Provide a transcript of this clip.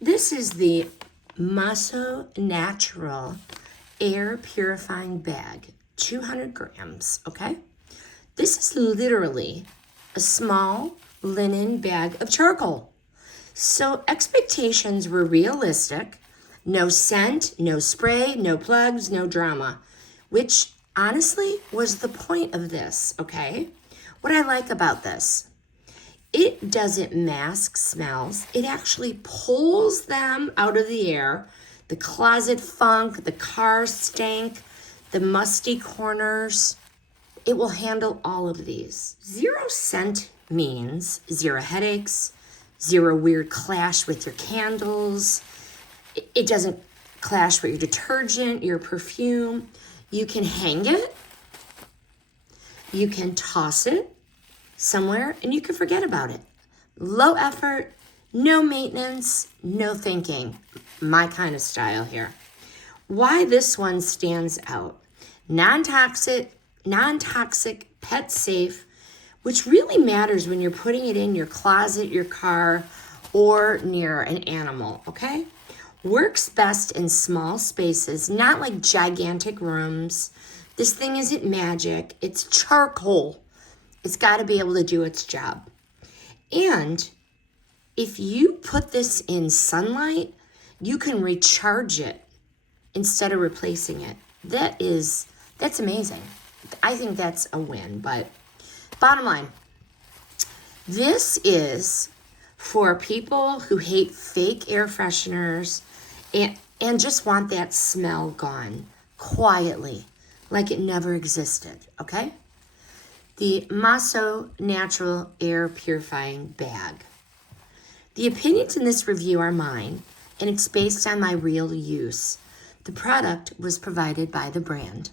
This is the Moso Natural Air Purifying Bag, 200 grams, okay? This is literally a small linen bag of charcoal. So expectations were realistic. No scent, no spray, no plugs, no drama, which honestly was the point of this, okay? What I like about this, it doesn't mask smells. It actually pulls them out of the air. The closet funk, the car stank, the musty corners. It will handle all of these. 0 scent means 0 headaches, 0 weird clash with your candles. It doesn't clash with your detergent, your perfume. You can hang it. You can toss it somewhere and you can forget about it. Low effort, no maintenance, no thinking. My kind of style here. Why this one stands out. Non-toxic, pet safe, which really matters when you're putting it in your closet, your car, or near an animal, okay? Works best in small spaces, not like gigantic rooms. This thing isn't magic, it's charcoal. It's got to be able to do its job. And if you put this in sunlight, you can recharge it instead of replacing it. That's amazing. I think that's a win, but bottom line, this is for people who hate fake air fresheners and just want that smell gone quietly, like it never existed, okay? The Moso Natural Air Purifying Bag. The opinions in this review are mine, and it's based on my real use. The product was provided by the brand.